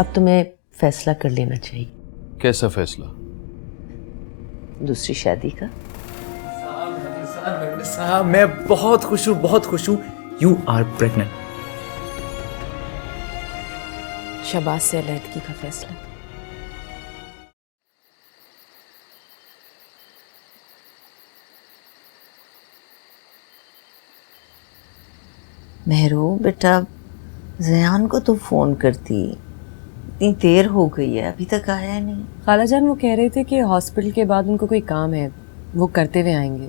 अब तुम्हें फैसला कर लेना चाहिए। कैसा फैसला? दूसरी शादी का। साहब मैं बहुत खुश हूँ, बहुत खुश हूँ। You are pregnant. शहबाज से अलहदगी का फैसला। मेहरू बेटा, ज़यान को तो फ़ोन करती, इतनी देर हो गई है अभी तक आया नहीं। खालाजान वो कह रहे थे कि हॉस्पिटल के बाद उनको कोई काम है, वो करते हुए आएंगे।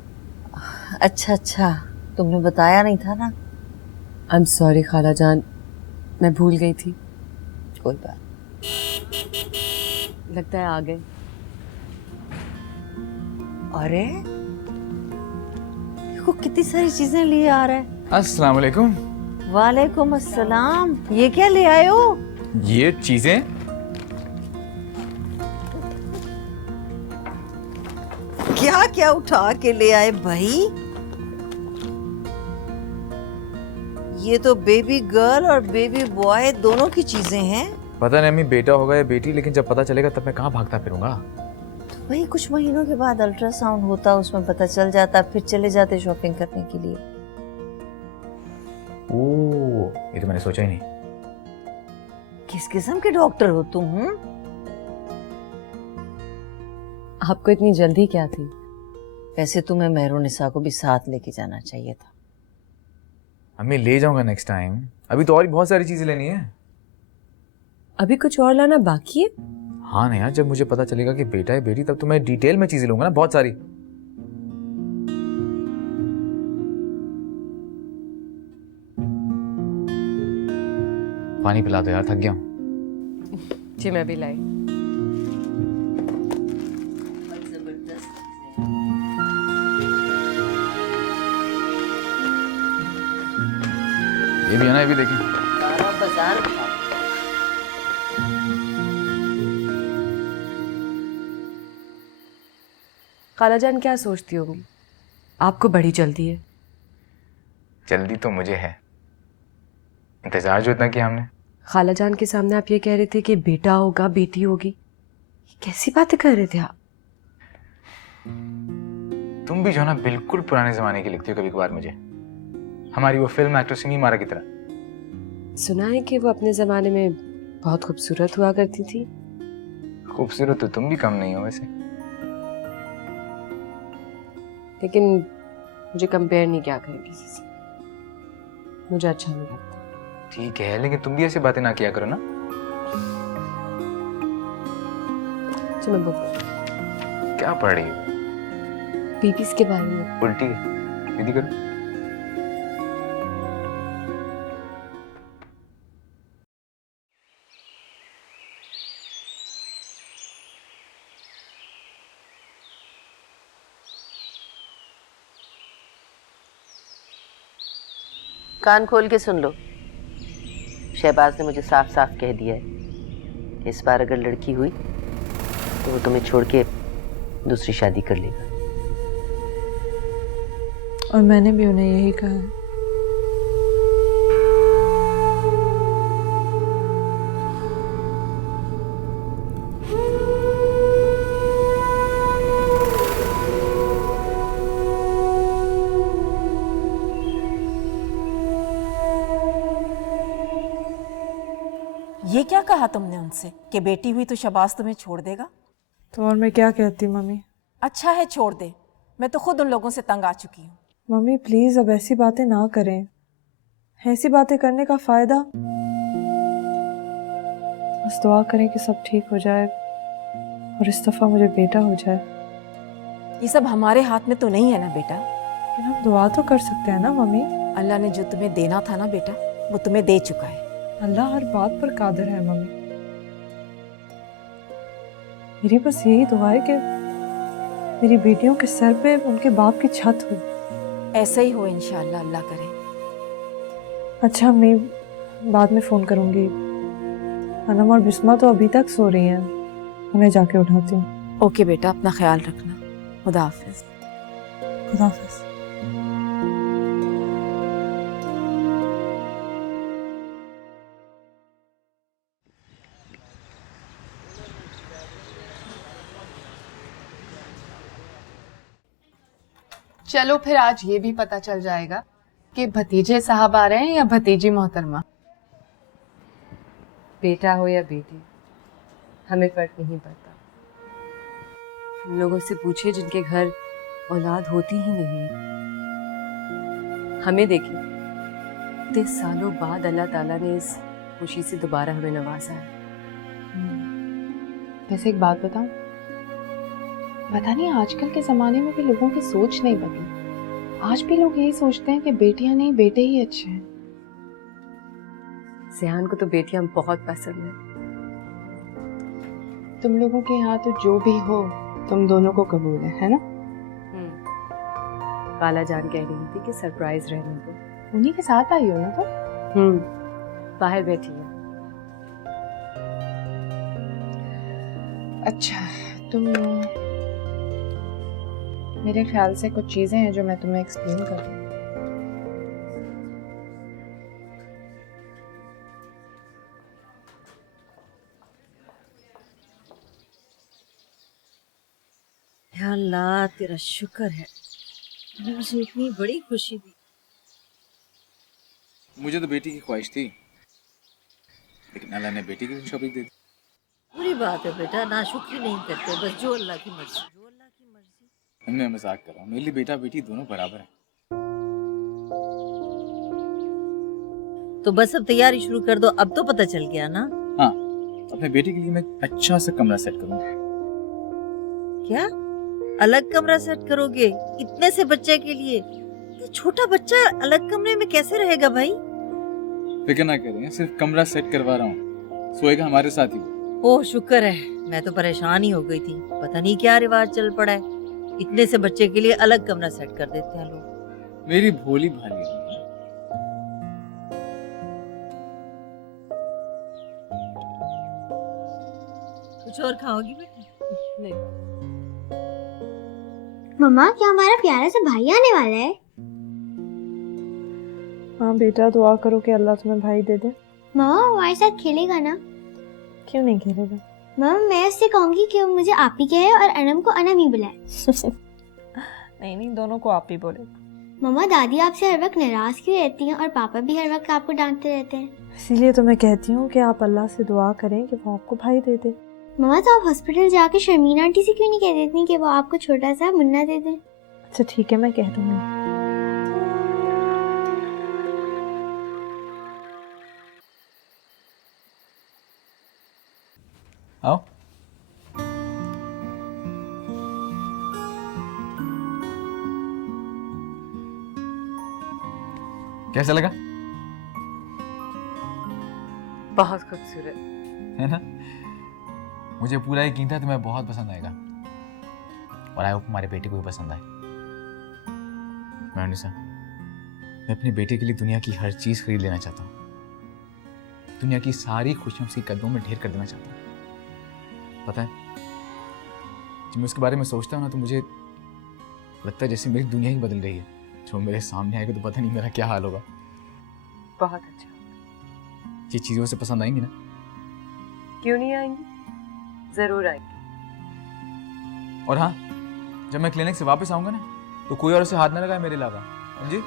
अच्छा अच्छा, तुमने बताया नहीं था ना। आई एम सॉरी खालाजान, मैं भूल गई थी। कोई बात। लगता है आ गए। अरे देखो कितनी सारी चीजें लिए आ रहा है। अस्सलाम वालेकुम। वालेकुम अस्सलाम। ये क्या ले आए हो? ये चीजें क्या क्या उठा के ले आए भाई? ये तो बेबी गर्ल और बेबी बॉय दोनों की चीजें हैं। पता नहीं अम्मी बेटा होगा या बेटी, लेकिन जब पता चलेगा तब मैं कहाँ भागता फिरूंगा। तो भाई कुछ महीनों के बाद अल्ट्रासाउंड होता, उसमें पता चल जाता, फिर चले जाते शॉपिंग करने के लिए। ओह, ये तो मैंने सोचा ही नहीं। किस किस्म के डॉक्टर हो तुम? आपको इतनी जल्दी क्या थी? वैसे तुम्हें मेहरुनिसा को भी साथ लेके जाना चाहिए था। अम्मी ले जाऊंगा नेक्स्ट टाइम, अभी तो और भी बहुत सारी चीजें लेनी है। अभी कुछ और लाना बाकी है? हाँ ना यार, जब मुझे पता चलेगा कि बेटा है बेटी, तब तो मैं डिटेल में चीजें लूंगा ना, बहुत सारी। पानी पिला दो यार, थक गया हूँ। जी मैं भी लाई। ये भी है ना, ये भी देखें। सारा बाजार उठा। खालाजान क्या सोचती होंगी? आपको बड़ी जल्दी है। जल्दी तो मुझे है, इंतजार जो इतना किया हमने। खालाजान के सामने आप ये कह रहे थे कि बेटा होगा बेटी होगी, ये कैसी बातें कर रहे थे आप? तुम भी जो ना बिल्कुल पुराने जमाने की लिखती हो कभी कभार मुझे, हमारी वो फिल्म एक्ट्रेस मीमारा की तरह। सुना है कि वो अपने जमाने में बहुत खूबसूरत हुआ करती थी। खूबसूरत तो तुम भी कम नहीं हो वैसे। लेकिन मुझे कंपेयर नहीं किया करें किसी से, मुझे अच्छा नहीं लगता। ठीक है, लेकिन तुम भी ऐसी बातें ना किया करो ना। तो मैं बुक क्या पढ़ रही हो? पीपीस के बारे में। उल्टी है, सीधी करो। कान खोल के सुन लो। शहबाज ने मुझे साफ साफ कह दिया है, इस बार अगर लड़की हुई तो वो तुम्हें छोड़ के दूसरी शादी कर लेगा। और मैंने भी उन्हें यही कहा है। ये क्या कहा तुमने उनसे कि बेटी हुई तो शहबाज तुम्हें छोड़ देगा? तो और मैं क्या कहती मम्मी? अच्छा है, छोड़ दे। मैं तो खुद उन लोगों से तंग आ चुकी हूँ। मम्मी प्लीज अब ऐसी बातें ना करें, ऐसी बातें करने का फायदा। बस दुआ करें कि सब ठीक हो जाए और इस दफा मुझे बेटा हो जाए। ये सब हमारे हाथ में तो नहीं है ना बेटा। लेकिन हम दुआ तो कर सकते हैं ना मम्मी। अल्लाह ने जो तुम्हें देना था ना बेटा, वो तुम्हें दे चुका है। अल्लाह हर बात पर कादिर है मम्मी। मेरी बस यही दुआ है कि मेरी बेटियों के सर पे उनके बाप की छत हो। ऐसा ही हो इंशाअल्लाह, अल्लाह करे। अच्छा मैं बाद में फ़ोन करूँगी। अनम और बिस्मा तो अभी तक सो रही हैं, उन्हें जाके उठाती हूँ। ओके बेटा, अपना ख्याल रखना। खुदा हाफिज। खुदा हाफिज। चलो फिर आज ये भी पता चल जाएगा कि भतीजे साहब आ रहे हैं या भतीजी मोहतरमा। बेटा हो या बेटी, हमें फर्क नहीं पड़ता। उन लोगों से पूछे जिनके घर औलाद होती ही नहीं। हमें देखिए, इतने सालों बाद अल्लाह ताला ने इस खुशी से दोबारा हमें नवाजा है। वैसे एक बात बताऊं, पता नहीं आजकल के जमाने में भी लोगों की सोच नहीं बदली। आज भी लोग यही सोचते हैं कि बेटियां नहीं बेटे ही अच्छे हैं। सियान को तो बेटियां बहुत पसंद है। तुम लोगों के यहाँ तो जो भी हो तुम दोनों को कबूल है ना? काला जान कह रही थी कि सरप्राइज रहने दो। उन्हीं के साथ आई हो ना तो? बाहर बैठी है। अच्छा, तुम मेरे ख्याल से कुछ चीजें हैं जो मैं तुम्हें एक्सप्लेन कर दूँ। या अल्लाह तेरा शुक्र है, मुझे इतनी बड़ी खुशी दी। मुझे तो बेटी की ख्वाहिश थी, लेकिन अल्लाह ने बेटी की खुशखबरी दे दी। बुरी बात है बेटा, नाशुक्री नहीं करते, बस जो अल्लाह की मर्जी, जो अल्लाह की मर्जी। मैं मजाक कर रहा हूँ, मेरे लिए बेटा बेटी दोनों बराबर हैं। तो बस अब तैयारी शुरू कर दो, अब तो पता चल गया ना। हाँ, अपने बेटी के लिए मैं अच्छा सा कमरा सेट करूँगा। क्या अलग कमरा सेट करोगे इतने से बच्चे के लिए? ये छोटा बच्चा अलग कमरे में कैसे रहेगा भाई? फिक्र ना करें, सिर्फ कमरा सेट करवा रहा हूँ, सोएगा हमारे साथ ही। ओह शुक्र है, मैं तो परेशान ही हो गई थी, पता नहीं क्या रिवाज चल पड़ा है, इतने से बच्चे के लिए अलग कमरा सेट कर देते हैं लोग। मेरी भोली भाली है। कुछ और खाओगी बेटा? नहीं। मम्मा, क्या हमारा प्यारा सा भाई आने वाला है? हाँ बेटा, दुआ करो कि अल्लाह तुम्हें भाई दे दे। मम्मा वो हमारे साथ खेलेगा ना? क्यों नहीं खेलेगा? मम्मा मैं उससे कहूंगी कि वो मुझे आप ही कहे और अनम को अनम ही बुलाए। नहीं नहीं, दोनों को आप ही बोले। मम्मा दादी आपसे हर वक्त नाराज क्यों रहती हैं और पापा भी हर वक्त आपको डांटते रहते हैं? इसीलिए तो मैं कहती हूँ कि आप अल्लाह से दुआ करें कि वो आपको भाई दे दे। मम्मा तो आप हॉस्पिटल जाके शर्मीन आंटी से क्यों नहीं कह देती कि वो आपको छोटा सा मुन्ना दे दे? अच्छा ठीक है, मैं कह दूंगी। आओ। कैसा लगा? बहुत खूबसूरत है ना? मुझे पूरा यकीन था तुम्हें बहुत पसंद आएगा, और आई होप हमारे बेटे को भी पसंद आए। मैं अपनी बेटे के लिए दुनिया की हर चीज खरीद लेना चाहता हूँ, दुनिया की सारी खुशियां उसके कदमों में ढेर कर देना चाहता हूँ। पता है, जब मैं उसके बारे में सोचता हूँ ना, तो मुझे लगता है जैसे मेरी दुनिया ही बदल रही है। जो मेरे सामने आएगा तो पता नहीं मेरा क्या हाल होगा। बहुत अच्छा। ये चीजें उसे पसंद आएंगी ना? क्यों नहीं आएंगी, जरूर आएंगी। और हाँ, जब मैं क्लिनिक से वापस आऊंगा ना, तो कोई और उसे हाथ ना लगाए मेरे अलावा, समझी?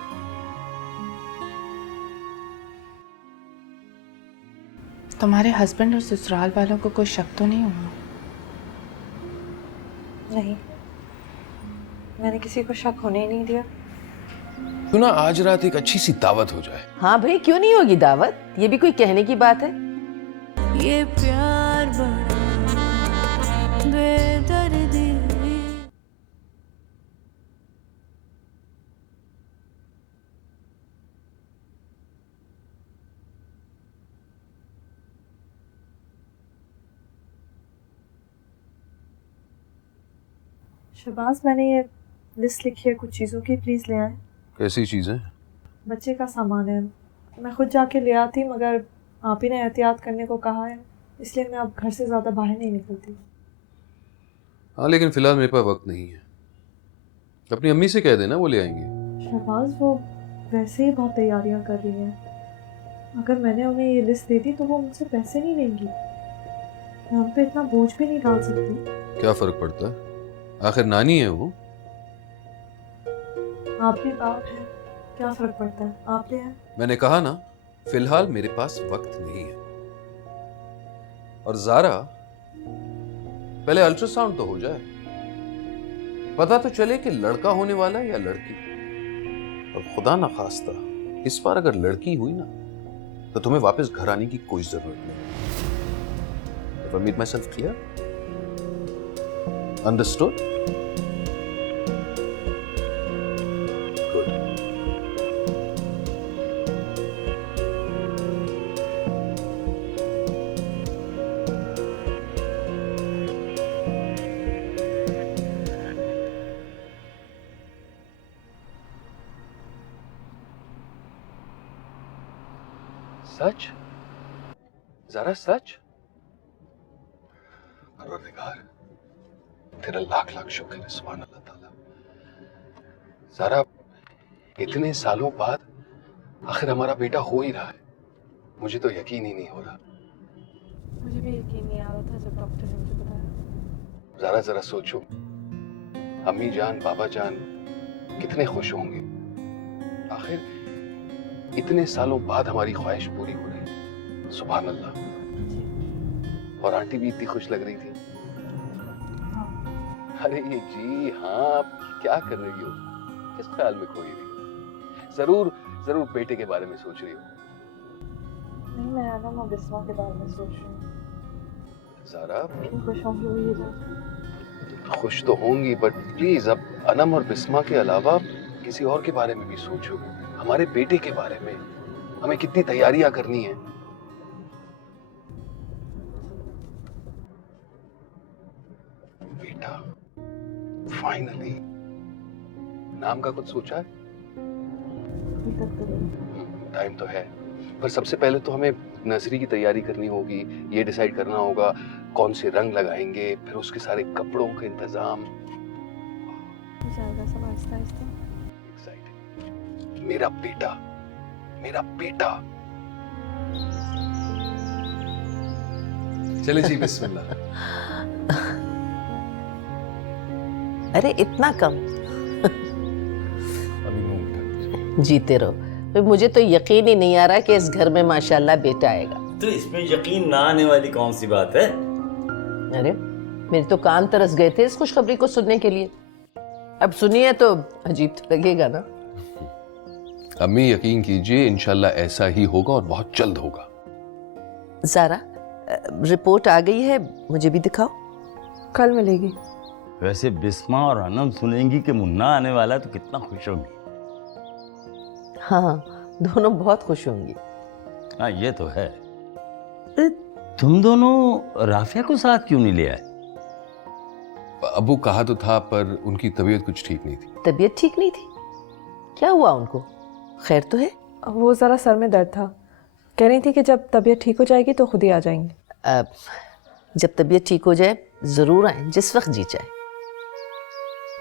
तुम्हारे हस्बैंड और ससुराल वालों को कोई शक तो नहीं हुआ? नहीं, मैंने किसी को शक होने ही नहीं दिया। क्यों ना आज रात एक अच्छी सी दावत हो जाए? हाँ भाई, क्यों नहीं होगी दावत? ये भी कोई कहने की बात है? ये प्यार बड़ा बेदर्दी। शहबाज, मैंने ये लिस्ट लिखी है कुछ चीज़ों की, प्लीज़ ले आए। कैसी चीजें? बच्चे का सामान है, मैं खुद जाके ले आती मगर आप ही ने एहतियात करने को कहा है, इसलिए मैं अब घर से ज़्यादा बाहर नहीं निकलती। हाँ, लेकिन फिलहाल मेरे पास वक्त नहीं है। अपनी अम्मी से कह देना, वो ले आएंगे। शहबाज, वो वैसे ही बहुत तैयारियां कर रही हैं। अगर मैंने उन्हें ये लिस्ट दे दी तो वो मुझसे पैसे नहीं लेंगी। मैं उन पे इतना बोझ भी नहीं डाल सकती। क्या फर्क पड़ता है, आखिर नानी है वो। आप भी बाप हैं, क्या फर्क पड़ता है, आप ले आए। मैंने कहा ना, फिलहाल मेरे पास वक्त नहीं है। और ज़ारा, पहले अल्ट्रासाउंड तो हो जाए, पता तो चले कि लड़का होने वाला है या लड़की। और खुदा ना खास्ता इस बार अगर लड़की हुई ना, तो तुम्हें वापस घर आने की कोई जरूरत नहीं। Have I made myself clear? Understood? Good. सच? जरा सच? परवरदिगार, तेरा लाख लाख शुक्र है, सुभान अल्लाह ताला। ज़ारा, इतने सालों बाद आखिर हमारा बेटा हो ही रहा है। मुझे तो यकीन ही नहीं हो रहा। मुझे भी यकीन नहीं आ रहा था जब डॉक्टर ने मुझे बताया। ज़ारा जरा सोचो, अम्मी जान बाबा जान कितने खुश होंगे। आखिर इतने सालों बाद हमारी ख्वाहिश पूरी हो रही है, सुभान अल्लाह। और आंटी भी इतनी खुश लग रही थी। अरे जी हाँ, आप क्या कर रही हो, किस ख्याल में खोई रही हो? जरूर जरूर बेटे के बारे में सोच रही हो। नहीं, मैं अनम और बिस्मा के बारे में सोच रही हूँ। ज़ारा, खुश होंगी वो ये जान। खुश तो होंगी, बट प्लीज अब अनम और बिस्मा के अलावा किसी और के बारे में भी सोचो। हमारे बेटे के बारे में हमें कितनी तैयारियां करनी है। बेटा, फाइनली नाम का कुछ सोचा है? अभी तक तो नहीं। टाइम तो है, पर सबसे पहले तो हमें नर्सरी की तैयारी करनी होगी। ये डिसाइड करना होगा कौन से रंग लगाएंगे, फिर उसके सारे कपड़ों का इंतजाम। हो जाएगा सब आहिस्ता आहिस्ता। एक्साइटेड। मेरा बेटा, मेरा बेटा। चले जी, बिस्मिल्लाह। अरे इतना कम? जीते रहो। फिर मुझे तो यकीन ही नहीं आ रहा कि इस घर में माशाल्लाह बेटा आएगा। तो इसमें यकीन ना आने वाली कौन सी बात है? अरे मेरे तो कान तरस गए थे इस खुशखबरी को सुनने के लिए। अब सुनिए तो अजीब तो लगेगा ना। अम्मी यकीन कीजिए, इंशाल्लाह ऐसा ही होगा और बहुत जल्द होगा। ज़ारा, रिपोर्ट आ गई है, मुझे भी दिखाओ। कल मिलेगी। वैसे बिस्मा और अनम सुनेंगी कि मुन्ना आने वाला है तो कितना खुश होंगी। हाँ, दोनों बहुत खुश होंगी। हाँ, ये तो है। तुम दोनों राफिया को साथ क्यों नहीं ले आए? अबू कहा तो था, पर उनकी तबीयत कुछ ठीक नहीं थी। तबीयत ठीक नहीं थी? क्या हुआ उनको? खैर तो है? वो ज़रा सर में दर्द था, कह रही थी कि जब तबीयत ठीक हो जाएगी तो खुद ही आ जाएंगे। अब जब तबीयत ठीक हो जाए ज़रूर आए, जिस वक्त जी चाहे।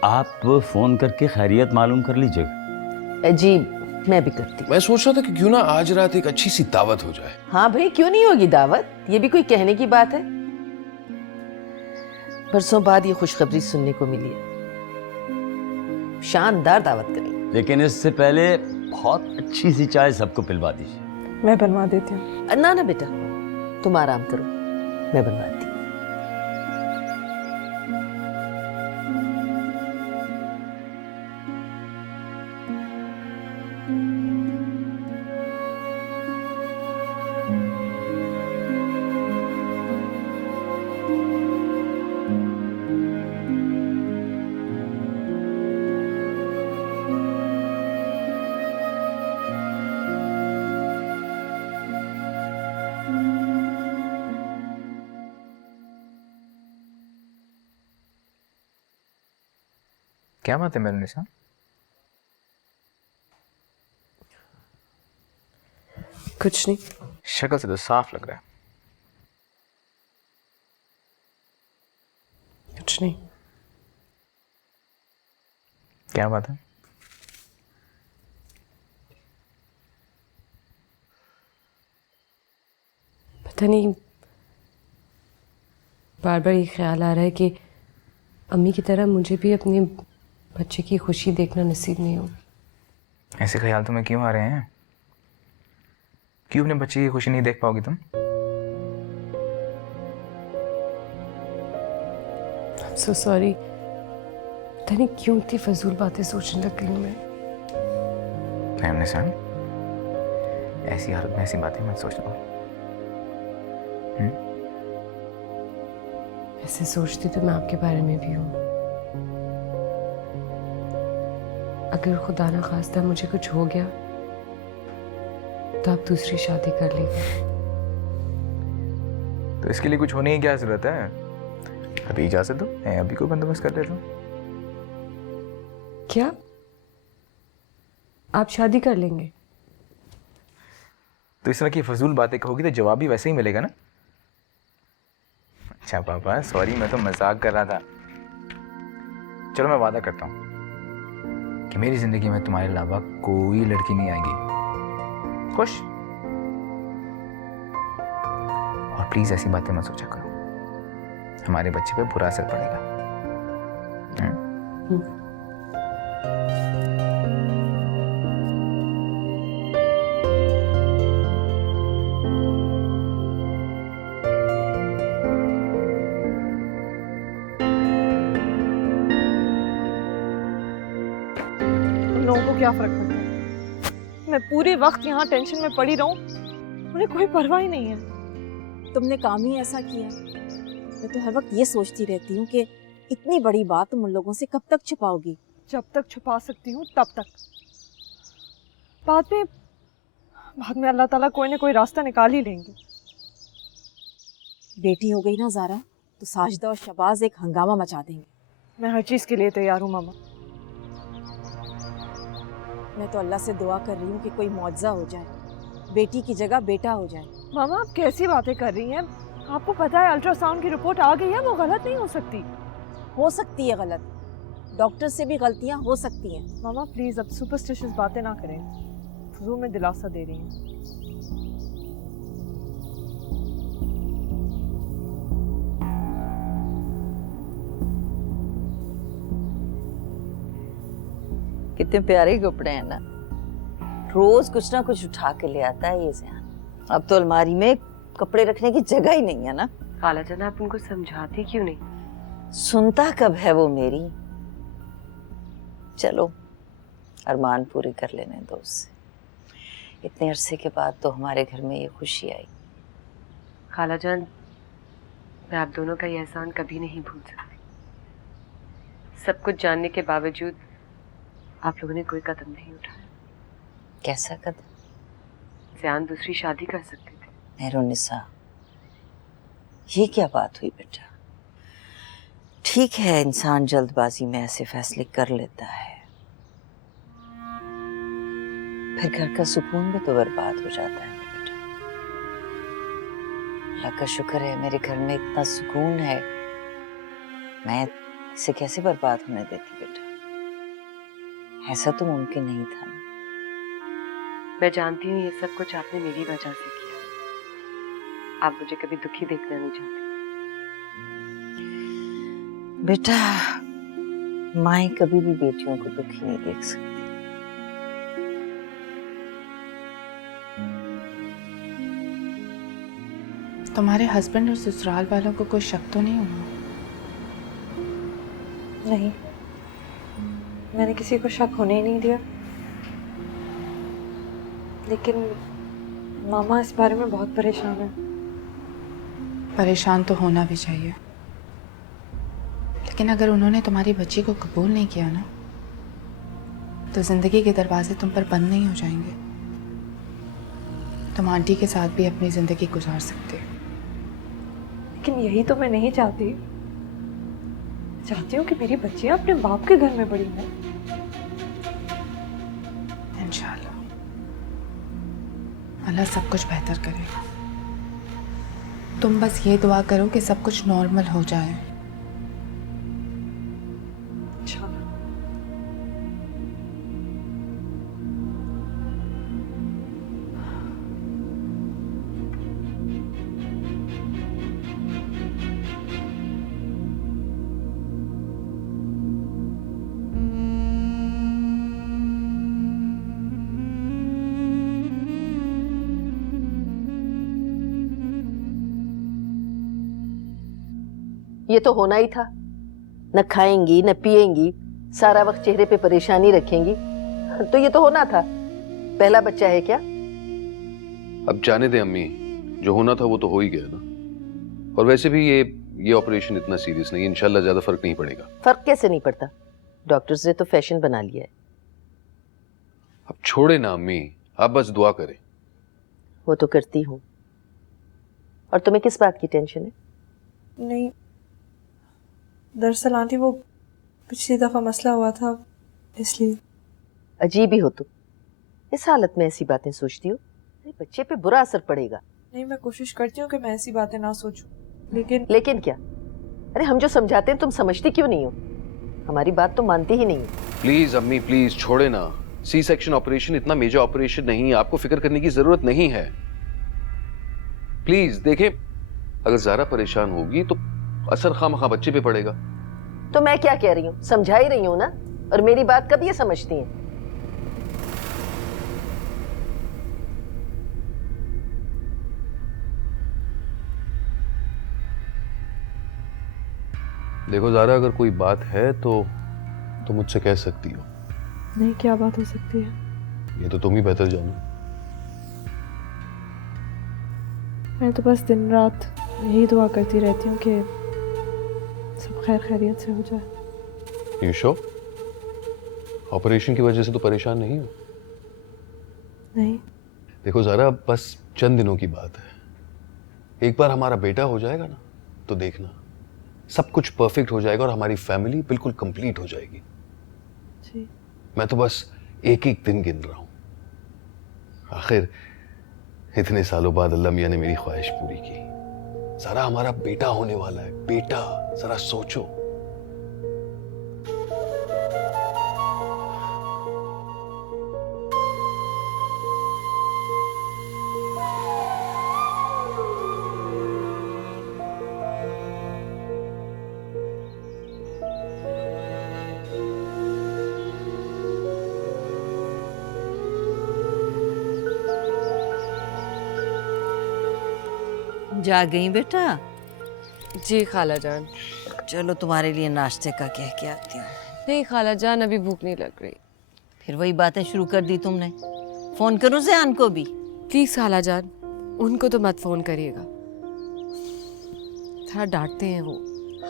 आप फ़ोन करके खैरियत मालूम कर लीजिएगा। जी, मैं भी करती। मैं सोच रहा था कि क्यों ना आज रात एक अच्छी सी दावत हो जाए। हाँ भाई, क्यों नहीं होगी दावत? ये भी कोई कहने की बात है? बरसों बाद ये खुशखबरी सुनने को मिली है। शानदार दावत करेंगे। लेकिन इससे पहले बहुत अच्छी सी चाय सबको पिलवा दीजिए। मैं बनवा देती हूँ। ना ना बेटा, तुम आराम करो, मैं बनवाती हूँ। क्या बात है मेरे निशा? कुछ नहीं। शक्ल से तो साफ लग रहा है। कुछ नहीं। क्या बात है? पता नहीं, बार बार ये ख्याल आ रहा है कि अम्मी की तरह मुझे भी अपने बच्चे की खुशी देखना नसीब नहीं होगा। ऐसे ख्याल तुम्हें क्यों आ रहे हैं? क्यों अपने बच्चे की खुशी नहीं देख पाओगी तुम? सो सॉरी, पता नहीं क्यों इतनी फजूल बातें सोचने लग गई हूँ मैं। निशान, ऐसी हालत में ऐसी बातें मत सोचना। ऐसे सोचती तो मैं आपके बारे में भी हूँ। अगर खुदा ना खास्ता मुझे कुछ हो गया तो आप दूसरी शादी कर लीजिए। तो इसके लिए कुछ होने की क्या जरूरत है? अभी इजाजत दो, मैं अभी कोई बंदोबस्त कर लेता हूँ। क्या आप शादी कर लेंगे? तो इस तरह की फजूल बातें कहोगी तो जवाब भी वैसे ही मिलेगा ना। अच्छा पापा सॉरी, मैं तो मजाक कर रहा था। चलो मैं वादा करता हूँ कि मेरी जिंदगी में तुम्हारे अलावा कोई लड़की नहीं आएगी। खुश? और प्लीज ऐसी बातें मत सोचा करो, हमारे बच्चे पे बुरा असर पड़ेगा। उन लोगों को क्या फर्क पड़ता है? मैं पूरे वक्त यहाँ टेंशन में पड़ी रहूं, उन्हें कोई परवाह ही नहीं है। तुमने काम ही ऐसा किया। मैं तो हर वक्त ये सोचती रहती हूँ कि इतनी बड़ी बात तुम उन लोगों से कब तक छुपाओगी। जब तक छुपा सकती हूँ तब तक। बाद में अल्लाह ताला कोई ना कोई रास्ता निकाल ही लेंगे। बेटी हो गई ना ज़ारा, तो साजिदा और शबाज एक हंगामा मचा देंगे। मैं हर चीज़ के लिए तैयार हूँ मामा। मैं तो अल्लाह से दुआ कर रही हूँ कि कोई मौजज़ा हो जाए, बेटी की जगह बेटा हो जाए। मामा आप कैसी बातें कर रही हैं? आपको पता है अल्ट्रासाउंड की रिपोर्ट आ गई है, वो गलत नहीं हो सकती। हो सकती है गलत, डॉक्टर से भी गलतियाँ हो सकती हैं। मामा प्लीज अब सुपरस्टिशियस बातें ना करें, फजूल में दिलासा दे रही हैं। कितने प्यारे कपड़े हैं ना, रोज कुछ ना कुछ उठा के ले आता है ये ज़ियान। अब तो अलमारी में कपड़े रखने की जगह ही नहीं है ना। खाला जान आप उनको समझाती क्यों नहीं? सुनता कब है वो मेरी। चलो अरमान पूरे कर लेने दो उससे। इतने अरसे के बाद तो हमारे घर में ये खुशी आई। खाला जान मैं आप दोनों का ये एहसान कभी नहीं भूल सकती। सब कुछ जानने के बावजूद आप लोगों ने कोई कदम नहीं उठाया। कैसा कदम? ज़ियान दूसरी शादी कर सकते थे। मेहरुनिसा, ये क्या बात हुई बेटा? ठीक है इंसान जल्दबाजी में ऐसे फैसले कर लेता है, फिर घर का सुकून भी तो बर्बाद हो जाता है बेटा। अल्लाह का शुक्र है मेरे घर में इतना सुकून है, मैं इसे कैसे बर्बाद होने देती बेटा। ऐसा तो मुमकिन नहीं था ना। मैं जानती हूँ ये सब कुछ आपने मेरी वजह से किया। आप मुझे कभी दुखी देखना नहीं चाहती। बेटा माएँ कभी भी बेटियों को दुखी नहीं देख सकती। तुम्हारे हस्बैंड और ससुराल वालों को कोई शक तो नहीं हुआ? नहीं, मैंने किसी को शक होने ही नहीं दिया। लेकिन मामा इस बारे में बहुत परेशान है। परेशान तो होना भी चाहिए, लेकिन अगर उन्होंने तुम्हारी बच्ची को कबूल नहीं किया ना, तो जिंदगी के दरवाजे तुम पर बंद नहीं हो जाएंगे। तुम आंटी के साथ भी अपनी जिंदगी गुजार सकते हो। लेकिन यही तो मैं नहीं चाहती। चाहती हूँ कि मेरी बच्चियाँ अपने बाप के घर में बड़ी हों। इंशाल्लाह अल्लाह सब कुछ बेहतर करेगा। तुम बस ये दुआ करो कि सब कुछ नॉर्मल हो जाए। ये तो होना ही था। न खाएंगी न पिएंगी, सारा वक्त चेहरे पे परेशानी रखेंगी, तो ये तो होना था। पहला बच्चा है क्या? अब जाने दे अम्मी, जो होना था वो तो हो ही गया ना। और वैसे भी ये ऑपरेशन इतना सीरियस नहीं है, इंशाल्लाह ज्यादा फर्क नहीं पड़ेगा। फर्क कैसे नहीं पड़ता? डॉक्टर्स ने तो फैशन बना लिया है। अब छोड़े ना अम्मी, आप बस दुआ करें। वो तो करती हूँ। और तुम्हें किस बात की टेंशन है? नहीं, दरअसल आंटी वो पिछली दफ़ा मसला हुआ था इसलिए। अजीब ही हो तुम, इस हालत में ऐसी बातें सोचती हो। अरे बच्चे पे बुरा असर पड़ेगा। नहीं, मैं कोशिश करती हूँ कि मैं ऐसी बातें ना सोचूं, लेकिन क्या? अरे हम जो समझाते हैं तुम समझती क्यों नहीं हो? हमारी बात तो मानती ही नहीं है। प्लीज अम्मी प्लीज छोड़े ना। सी सेक्शन ऑपरेशन इतना मेजर ऑपरेशन नहीं है, आपको फिक्र करने की जरूरत नहीं है। प्लीज देखें, अगर ज़ारा परेशान होगी तो असर खामखा बच्चे पे पड़ेगा। तो मैं क्या कह रही हूँ, समझा ही रही हूँ ना। और मेरी बात कब ये समझती हैं? देखो ज़ारा, अगर कोई बात है तो मुझसे कह सकती हो। नहीं, क्या बात हो सकती है? ये तो तुम ही बेहतर जानो। मैं तो बस दिन रात यही दुआ करती रहती हूँ कि सब खैर खैरियत से हो जाए। You sure? ऑपरेशन की वजह से तो परेशान नहीं हो? नहीं। देखो ज़ारा, बस चंद दिनों की बात है। एक बार हमारा बेटा हो जाएगा ना, तो देखना सब कुछ परफेक्ट हो जाएगा और हमारी फैमिली बिल्कुल कंप्लीट हो जाएगी। जी। मैं तो बस एक एक दिन गिन रहा हूं। आखिर इतने सालों बाद अल्लाह मियां ने मेरी ख्वाहिश पूरी की। ज़ारा, हमारा बेटा होने वाला है। बेटा, जरा सोचो। जा गई बेटा? जी खाला जान। चलो तुम्हारे लिए नाश्ते का कह के आती हूँ। नहीं खाला जान, अभी भूख नहीं लग रही। फिर वही बातें शुरू कर दी तुमने। फोन करूँ ज़यान को भी? प्लीज खाला जान, उनको तो मत फोन करिएगा, थोड़ा डांटते हैं वो।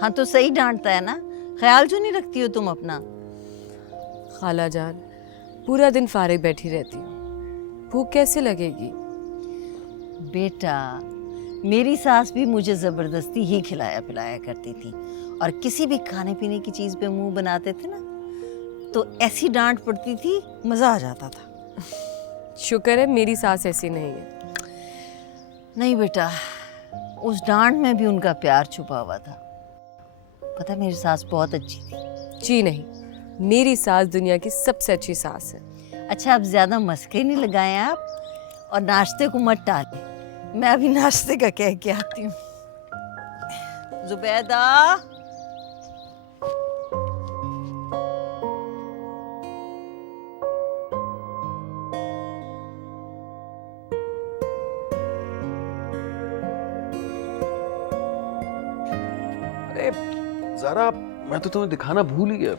हाँ तो सही डांटता है ना, ख्याल क्यों नहीं रखती हो तुम अपना? खाला जान, पूरा दिन फारिग बैठी रहती हूँ, भूख कैसे लगेगी? बेटा, मेरी सास भी मुझे ज़बरदस्ती ही खिलाया पिलाया करती थी, और किसी भी खाने पीने की चीज़ पे मुंह बनाते थे ना, तो ऐसी डांट पड़ती थी, मज़ा आ जाता था। शुक्र है मेरी सास ऐसी नहीं है। नहीं बेटा, उस डांट में भी उनका प्यार छुपा हुआ था। पता, मेरी सास बहुत अच्छी थी। जी नहीं, मेरी सास दुनिया की सबसे अच्छी सास है। अच्छा, अब ज़्यादा मस्के नहीं लगाएं आप, और नाश्ते को मत टालें। मैं अभी नाश्ते का कह के आती हूँ। जुबैदा, अरे ज़ारा, मैं तो तुम्हें दिखाना भूल ही गया।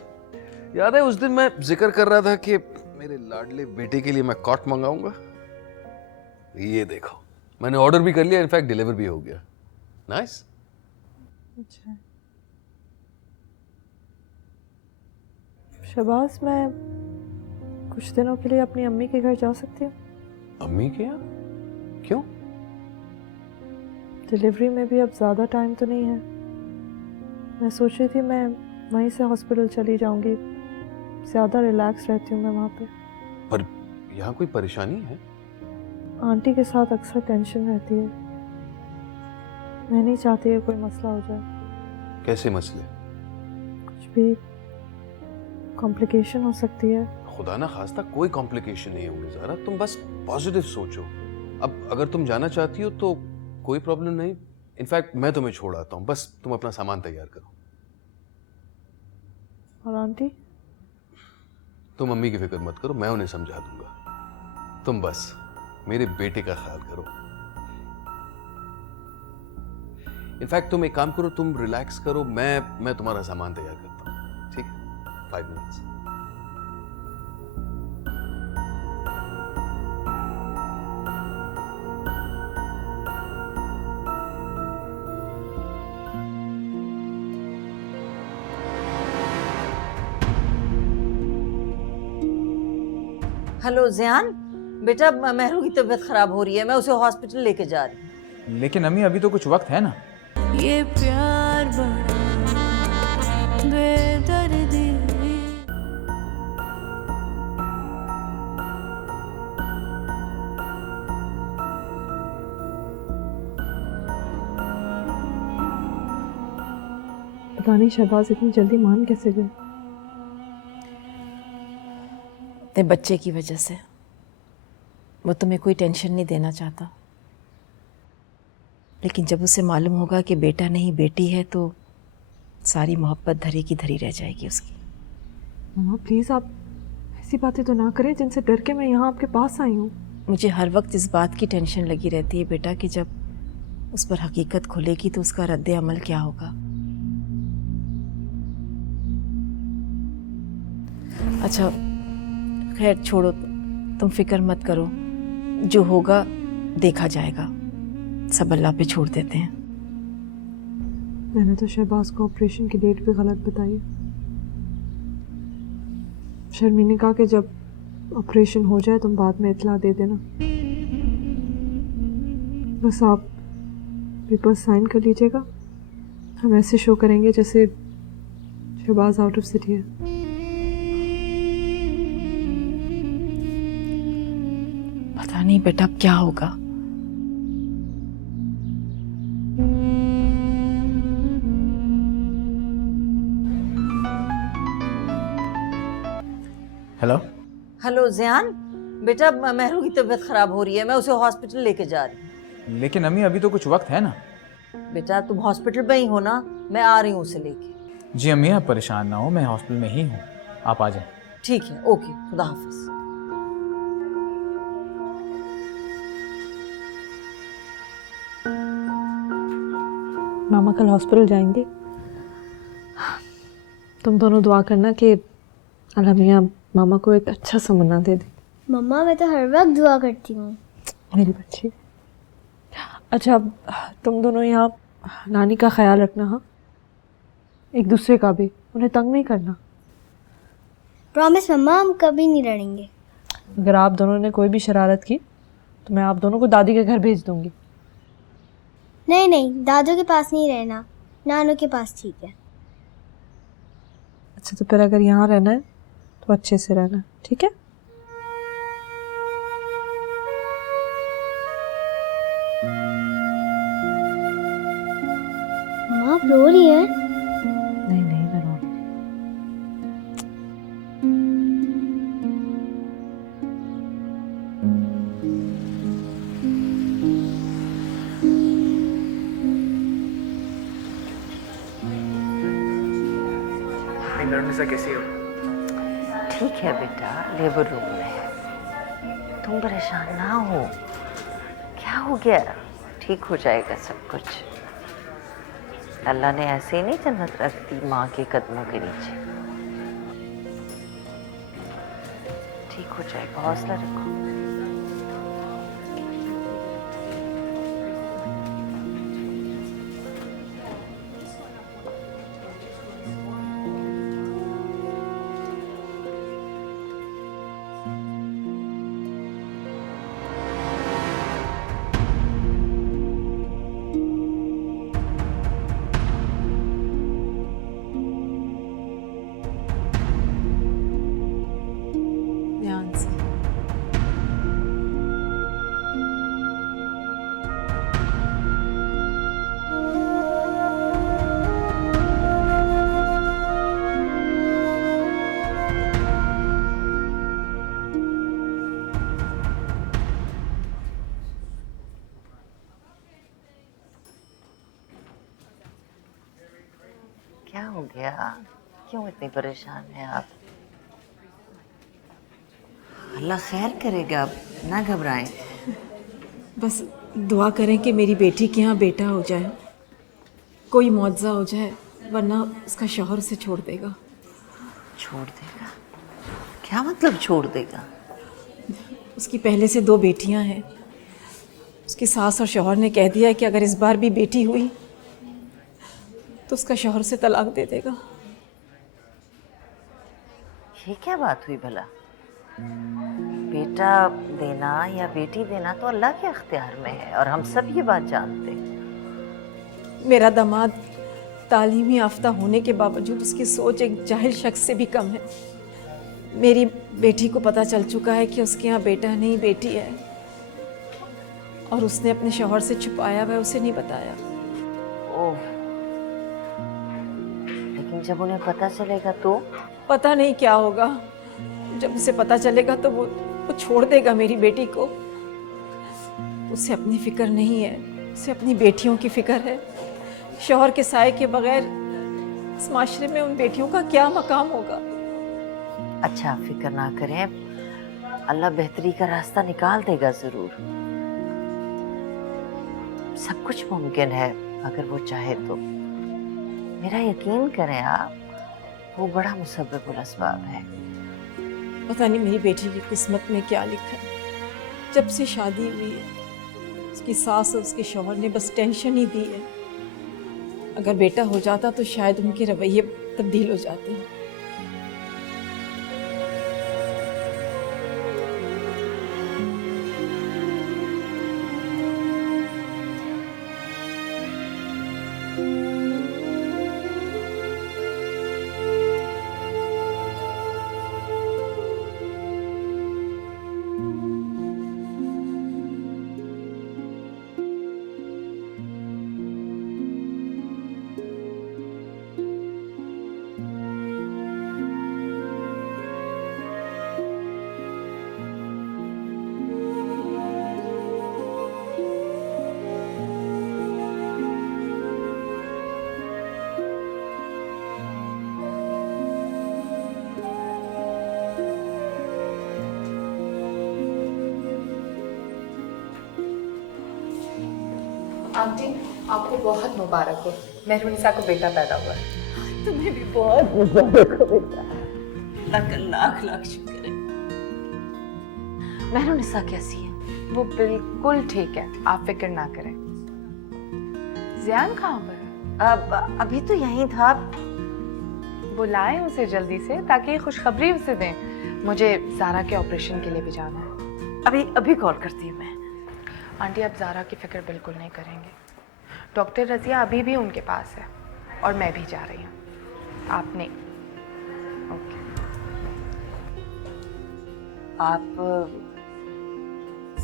याद है उस दिन मैं जिक्र कर रहा था कि मेरे लाडले बेटे के लिए मैं कॉट मंगाऊंगा? ये देखो, मैंने ऑर्डर भी कर लिया, इनफैक्ट डिलीवर भी हो गया। नाइस। अच्छा शहबाज, मैं कुछ दिनों के लिए अपनी अम्मी के घर जा सकती हूँ? अम्मी के यहाँ? क्यों? डिलीवरी में भी अब ज़्यादा टाइम तो नहीं है। मैं सोच रही थी मैं वहीं से हॉस्पिटल चली जाऊंगी, ज़्यादा रिलैक्स रहती हूँ मैं वहाँ पे। पर यहाँ कोई परेशानी है? आंटी के साथ अक्सर टेंशन रहती है। मैं नहीं चाहती है कोई मसला हो जाए। कैसे मसले? कुछ भी कॉम्प्लिकेशन हो सकती है। खुदा ना खास्ता कोई कॉम्प्लिकेशन नहीं होगी ज़ारा, तुम बस पॉजिटिव सोचो। अब अगर तुम जाना चाहती हो तो कोई प्रॉब्लम नहीं। इनफैक्ट मैं तुम्हें छोड़ आता हूँ, बस तुम अपना सामान तैयार करो। और आंटी? तुम अम्मी की फिक्र मत करो, मैं उन्हें समझा दूंगा। तुम बस मेरे बेटे का ख्याल करो। इनफैक्ट तुम एक काम करो, तुम रिलैक्स करो, मैं तुम्हारा सामान तैयार करता हूँ, ठीक है? 5 मिनट्स। हेलो ज़ियान, बेटा महरू की तबीयत खराब हो रही है, मैं उसे हॉस्पिटल लेके जा रही हूँ। लेकिन अम्मी अभी तो कुछ वक्त है ना। ये प्यार बड़ा बेदर्दी। पता नहीं शहबाज इतनी जल्दी मान कैसे गए। अपने बच्चे की वजह से वो तुम्हें कोई टेंशन नहीं देना चाहता, लेकिन जब उसे मालूम होगा कि बेटा नहीं बेटी है तो सारी मोहब्बत धरी की धरी रह जाएगी उसकी। मामा प्लीज़ आप ऐसी बातें तो ना करें जिनसे डर के मैं यहाँ आपके पास आई हूँ। मुझे हर वक्त इस बात की टेंशन लगी रहती है बेटा कि जब उस पर हकीकत खुलेगी तो उसका रद्द अमल क्या होगा। अच्छा खैर छोड़ो, तुम फिक्र मत करो, जो होगा देखा जाएगा, सब अल्लाह पे छोड़ देते हैं। मैंने तो शहबाज को ऑपरेशन की डेट भी गलत बताई। शर्मी ने कहा कि जब ऑपरेशन हो जाए तुम बाद में इतला दे देना। बस आप पेपर साइन कर लीजिएगा, हम ऐसे शो करेंगे जैसे शहबाज आउट ऑफ सिटी है। पता नहीं बेटा अब क्या होगा। हेलो हेलो ज़ियान, बेटा महरू की तबीयत खराब हो रही है, मैं उसे हॉस्पिटल लेके जा रही हूँ। लेकिन अम्मी अभी तो कुछ वक्त है ना। बेटा तुम हॉस्पिटल में ही हो ना, मैं आ रही हूँ उसे लेके। जी अम्मी आप परेशान ना हो, मैं हॉस्पिटल में ही हूँ, आप आ जाएं। ठीक है, ओके, खुदा हाफिज। मामा कल हॉस्पिटल जाएंगे, तुम दोनों दुआ करना कि अल्लाह मियाँ मामा को एक अच्छा सा मुन्ना दे दे। मम्मा मैं तो हर वक्त दुआ करती हूँ। मेरी बच्ची। अच्छा अब तुम दोनों यहाँ नानी का ख्याल रखना, हाँ, एक दूसरे का भी, उन्हें तंग नहीं करना। प्रॉमिस मम्मा, हम कभी नहीं लड़ेंगे। अगर आप दोनों ने कोई भी शरारत की तो मैं आप दोनों को दादी के घर भेज दूंगी। नहीं नहीं, दादू के पास नहीं रहना, नानू के पास ठीक है। अच्छा तो फिर अगर यहाँ रहना है तो अच्छे से रहना, ठीक है? माँ आप रो रही है? नहीं नहीं मैं रो रही। कैसी हो? ठीक है बेटा, लेबर रूम में है, तुम परेशान ना हो। क्या हो गया? ठीक हो जाएगा सब कुछ। अल्लाह ने ऐसे ही नहीं जन्नत रख दी माँ के कदमों के नीचे। ठीक हो जाएगा, हौसला रखो। ध्यान से। क्या हो गया? क्यों इतनी परेशान हैं आप? अल्लाह खैर करेगा, अब ना घबराएं। बस दुआ करें कि मेरी बेटी के यहाँ बेटा हो जाए। कोई मुआवजा हो जाए, वरना उसका शौहर उसे छोड़ देगा। छोड़ देगा? क्या मतलब छोड़ देगा? उसकी पहले से 2 बेटियां हैं। उसकी सास और शौहर ने कह दिया है कि अगर इस बार भी बेटी हुई तो उसका शौहर से तलाक दे देगा। ये क्या बात हुई भला? बेटा देना या बेटी देना तो अल्लाह के अख्तियार में है और हम सब ये बात जानते हैं। मेरा दामाद तालीमी याफ्ता होने के बावजूद उसकी सोच एक जाहिल शख्स से भी कम है। मेरी बेटी को पता चल चुका है कि उसके यहाँ बेटा नहीं बेटी है, और उसने अपने शौहर से छुपाया हुआ, उसे नहीं बताया। ओह, लेकिन जब उन्हें पता चलेगा तो? पता नहीं क्या होगा। जब उसे पता चलेगा तो वो छोड़ देगा मेरी बेटी को। उसे अपनी फिक्र नहीं है, उसे अपनी बेटियों की फिक्र है। शौहर के साए के बगैर इस माशरे में उन बेटियों का क्या मकाम होगा। अच्छा, फिक्र ना करें, अल्लाह बेहतरी का रास्ता निकाल देगा जरूर। सब कुछ मुमकिन है अगर वो चाहे तो। मेरा यकीन करें आप, वो बड़ा मुसब्बिबुल अस्बाब है। पता नहीं मेरी बेटी की किस्मत में क्या लिखा है। जब से शादी हुई है उसकी सास और उसके शौहर ने बस टेंशन ही दी है। अगर बेटा हो जाता तो शायद उनके रवैये तब्दील हो जाते हैं। आंटी, आपको बहुत मुबारक हो। मेहरुनिसा को बेटा पैदा हुआ है। तुम्हें भी बहुत मुबारक हो बेटा। अल्लाह का लाख लाख शुक्र है। मेहरुनिसा कैसी है? वो बिल्कुल ठीक है, आप फिक्र ना करें। ज़ियान कहाँ पर है? अब अभी तो यहीं था। बुलाएं उसे जल्दी से ताकि खुशखबरी उसे दें। मुझे ज़ारा के ऑपरेशन के लिए भी जाना है। अभी कॉल करती हूँ मैं। आंटी, आप ज़ारा की फिक्र बिल्कुल नहीं करेंगे। डॉक्टर रज़िया अभी भी उनके पास है और मैं भी जा रही हूँ। आपने ओके। आप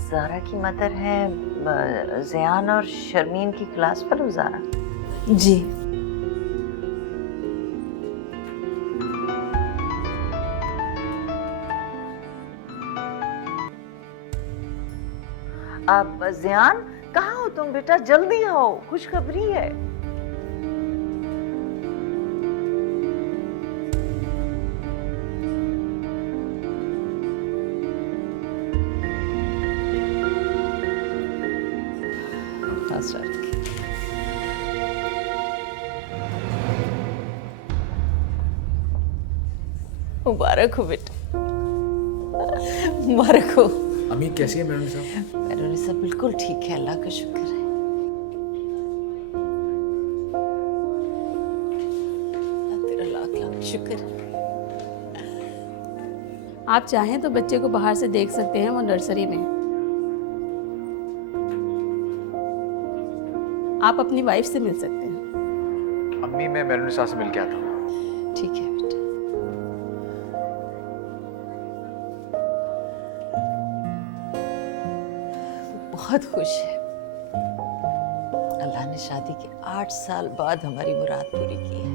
ज़ारा की मदर हैं? ज़ियान और शर्मीन की क्लास पर हो ज़ारा? जी। अब ज़ियान, कहाँ हो तुम बेटा? जल्दी आओ, खुशखबरी है। मुबारक हो बेटा, मुबारक हो। अम्मी कैसी है मेहरुनिसा? मेहरुनिसा बिल्कुल ठीक है, अल्लाह का शुक्र है। तेरा लाख लाख शुक्र है। आप चाहें तो बच्चे को बाहर से देख सकते हैं, वो नर्सरी में। आप अपनी वाइफ से मिल सकते हैं। अम्मी, मैं मेहरुनिसा से मिल के आता हूँ। ठीक है बेटा। बहुत खुश है। अल्लाह ने शादी के 8 साल बाद हमारी मुराद पूरी की है।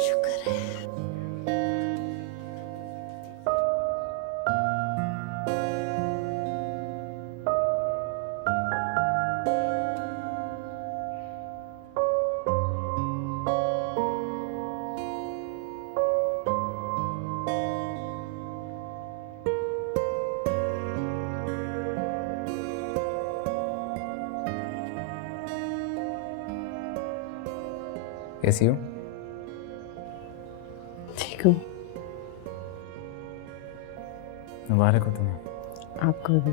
शुक्र है। कैसी हो? ठीक हूँ। मुबारक हो तुम्हें। आपको भी।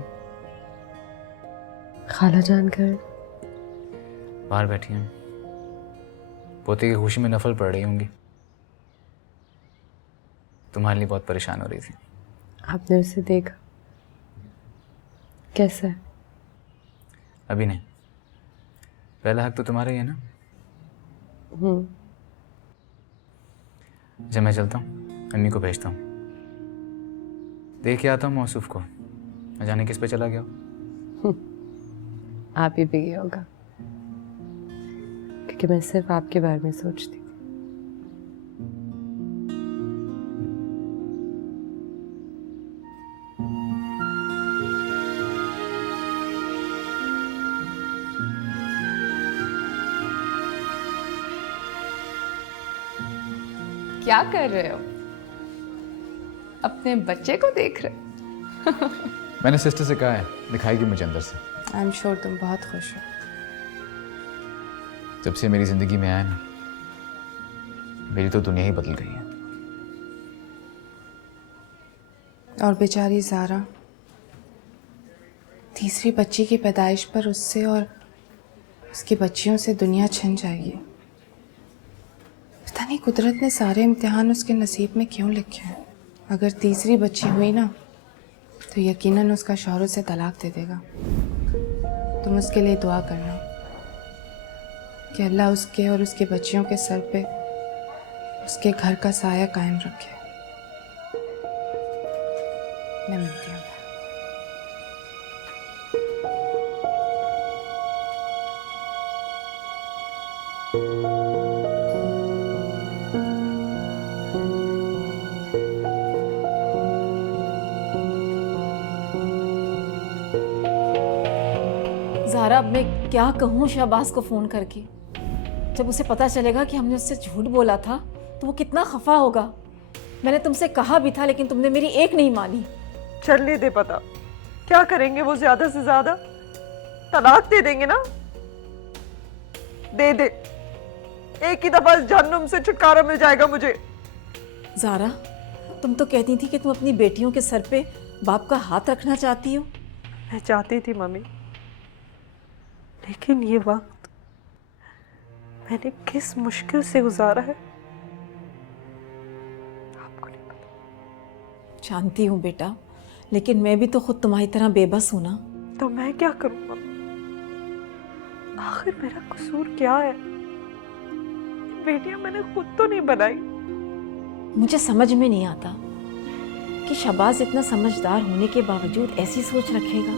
खाला जान कर बाहर बैठी हैं, पोते की खुशी में नफल पड़ रही होंगी। तुम्हारे लिए बहुत परेशान हो रही थी। आपने उसे देखा? कैसा है? अभी नहीं, पहला हक तो तुम्हारा ही है ना। जब मैं चलता हूँ, अम्मी को भेजता हूँ, देख के आता हूँ मौसूफ को, न जाने किस पे चला गया हो। आप ही भी गया होगा, क्योंकि मैं सिर्फ आपके बारे में सोचती थी। क्या कर रहे हो? अपने बच्चे को देख रहे हो? मैंने सिस्टर से कहा है दिखाएगी मुझे अंदर से। आई एम श्योर तुम बहुत खुश हो। जब से मेरी जिंदगी में आया ना, मेरी तो दुनिया ही बदल गई है। और बेचारी ज़ारा, तीसरी बच्ची की पैदाइश पर उससे और उसकी बच्चियों से दुनिया छिन जाएगी। पता नहीं कुदरत ने सारे इम्तिहान उसके नसीब में क्यों लिखे हैं। अगर तीसरी बच्ची हुई ना, तो यकीनन उसका शौहर उसे तलाक दे देगा। तुम उसके लिए दुआ करना कि अल्लाह उसके और उसके बच्चियों के सर पे उसके घर का साया कायम रखे। मैं मिलती हूँ। ज़ारा, अब मैं क्या कहूँ शहबाज को फ़ोन करके? जब उसे पता चलेगा कि हमने उससे झूठ बोला था तो वो कितना खफा होगा। मैंने तुमसे कहा भी था, लेकिन तुमने मेरी एक नहीं मानी। चलने दे, पता क्या करेंगे वो, ज्यादा से ज्यादा तलाक दे देंगे ना। दे दे, एक ही दफा जहन्नुम से छुटकारा मिल जाएगा मुझे। ज़ारा, तुम तो कहती थी कि तुम अपनी बेटियों के सर पे बाप का हाथ रखना चाहती हो। मैं चाहती थी मम्मी, लेकिन ये वक्त मैंने किस मुश्किल से गुजारा है आपको नहीं पता। जानती हूँ बेटा, लेकिन मैं भी तो खुद तुम्हारी तरह बेबस हूं ना। तो मैं क्या करूं मम्मी? आखिर मेरा कसूर क्या है? बेटियां मैंने खुद तो नहीं बनाई। मुझे समझ में नहीं आता कि शहबाज इतना समझदार होने के बावजूद ऐसी सोच रखेगा।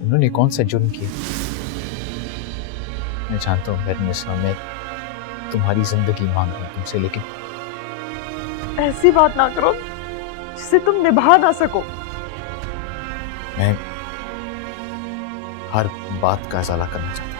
उन्होंने कौन सा जुर्म किया? मैं जानता हूँ बैरनिसा, मैं तुम्हारी जिंदगी मांग रहा हूँ तुमसे, लेकिन ऐसी बात ना करो जिसे तुम निभा ना सको। मैं हर बात का इजाला करना चाहता हूँ।